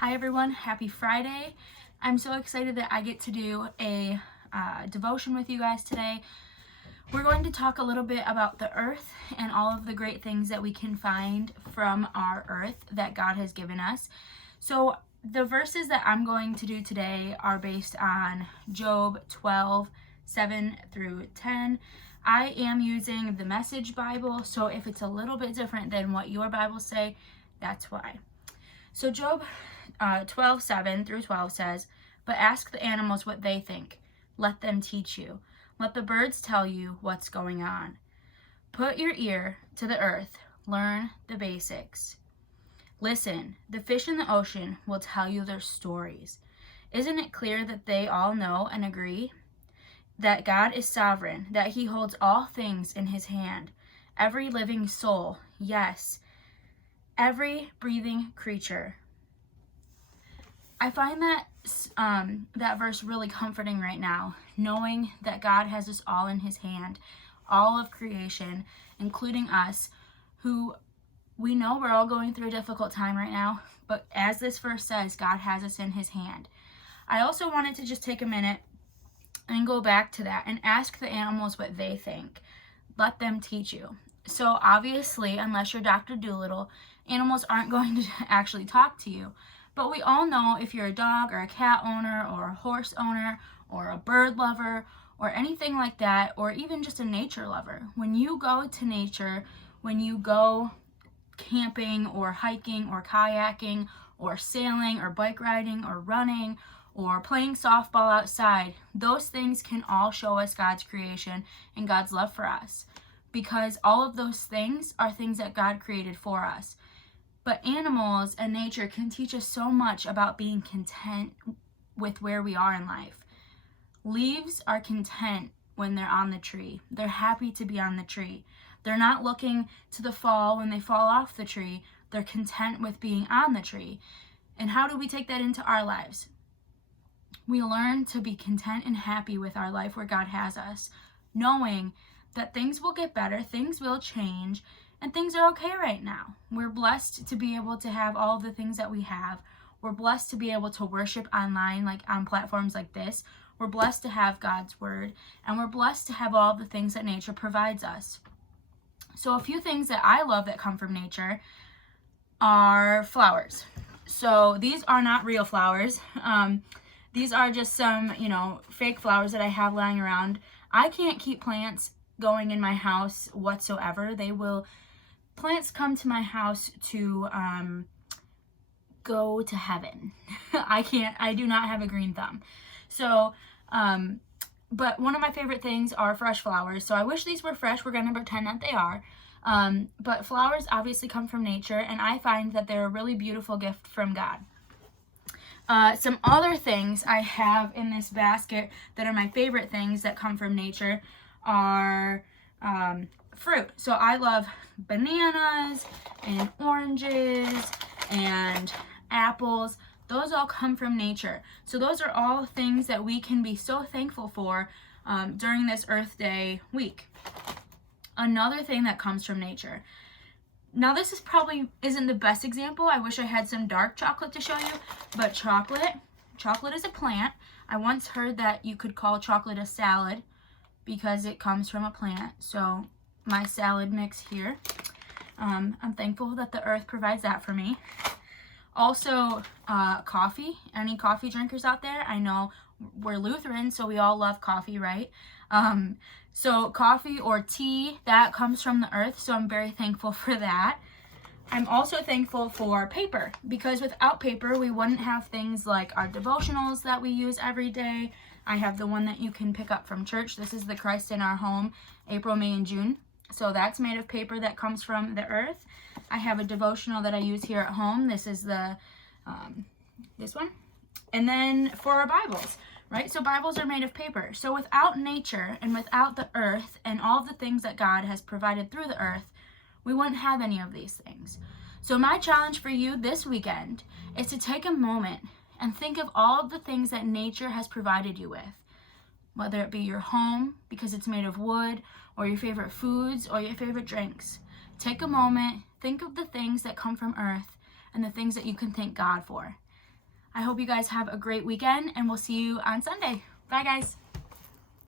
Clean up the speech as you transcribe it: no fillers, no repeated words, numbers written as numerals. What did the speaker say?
Hi everyone, happy Friday. I'm so excited that I get to do a devotion with you guys today. We're going to talk a little bit about the earth and all of the great things that we can find from our earth that God has given us. So the verses that I'm going to do today are based on Job 12:7 through 10. I am using the Message Bible, so if it's a little bit different than what your Bibles say, that's why. So Job 12:7 through 12 says, "But ask the animals what they think. Let them teach you. Let the birds tell you what's going on. Put your ear to the earth. Learn the basics. Listen, the fish in the ocean will tell you their stories. Isn't it clear that they all know and agree that God is sovereign, that he holds all things in his hand, every living soul, yes, every breathing creature." I find that verse really comforting right now, knowing that God has us all in his hand, all of creation, including us, who we know we're all going through a difficult time right now, but as this verse says, God has us in his hand. I also wanted to just take a minute and go back to that and ask the animals what they think. Let them teach you. So obviously, unless you're Dr. Dolittle, animals aren't going to actually talk to you. But we all know if you're a dog or a cat owner or a horse owner or a bird lover or anything like that, or even just a nature lover, when you go to nature, when you go camping or hiking or kayaking or sailing or bike riding or running or playing softball outside, those things can all show us God's creation and God's love for us, because all of those things are things that God created for us. But animals and nature can teach us so much about being content with where we are in life. Leaves are content when they're on the tree. They're happy to be on the tree. They're not looking to the fall when they fall off the tree. They're content with being on the tree. And how do we take that into our lives? We learn to be content and happy with our life where God has us, knowing that things will get better, things will change, and things are okay right now. We're blessed to be able to have all of the things that we have. We're blessed to be able to worship online, like on platforms like this. We're blessed to have God's word, and we're blessed to have all of the things that nature provides us. So a few things that I love that come from nature are flowers. So these are not real flowers. These are just some, fake flowers that I have lying around. I can't keep plants going in my house whatsoever. Plants come to my house to go to heaven. I do not have a green thumb. So, but one of my favorite things are fresh flowers. So I wish these were fresh. We're going to pretend that they are. But flowers obviously come from nature, and I find that they're a really beautiful gift from God. Some other things I have in this basket that are my favorite things that come from nature are fruit. So I love bananas and oranges and apples. Those all come from nature. So those are all things that we can be so thankful for during this Earth Day week. Another thing that comes from nature. Now this probably isn't the best example. I wish I had some dark chocolate to show you, but chocolate is a plant. I once heard that you could call chocolate a salad because it comes from a plant. So my salad mix here, I'm thankful that the earth provides that for me. Also, coffee. Any coffee drinkers out there? I know we're Lutheran, so we all love coffee, right? So coffee or tea, that comes from the earth, so I'm very thankful for that. I'm also thankful for paper, because without paper, we wouldn't have things like our devotionals that we use every day. I have the one that you can pick up from church. This is the Christ in Our Home, April, May, and June. So that's made of paper that comes from the earth. I have a devotional that I use here at home. This is this one. And then for our Bibles, right? So Bibles are made of paper. So without nature and without the earth and all the things that God has provided through the earth, we wouldn't have any of these things. So my challenge for you this weekend is to take a moment and think of all of the things that nature has provided you with, whether it be your home because it's made of wood, or your favorite foods, or your favorite drinks. Take a moment, think of the things that come from earth and the things that you can thank God for. I hope you guys have a great weekend, and we'll see you on Sunday. Bye, guys.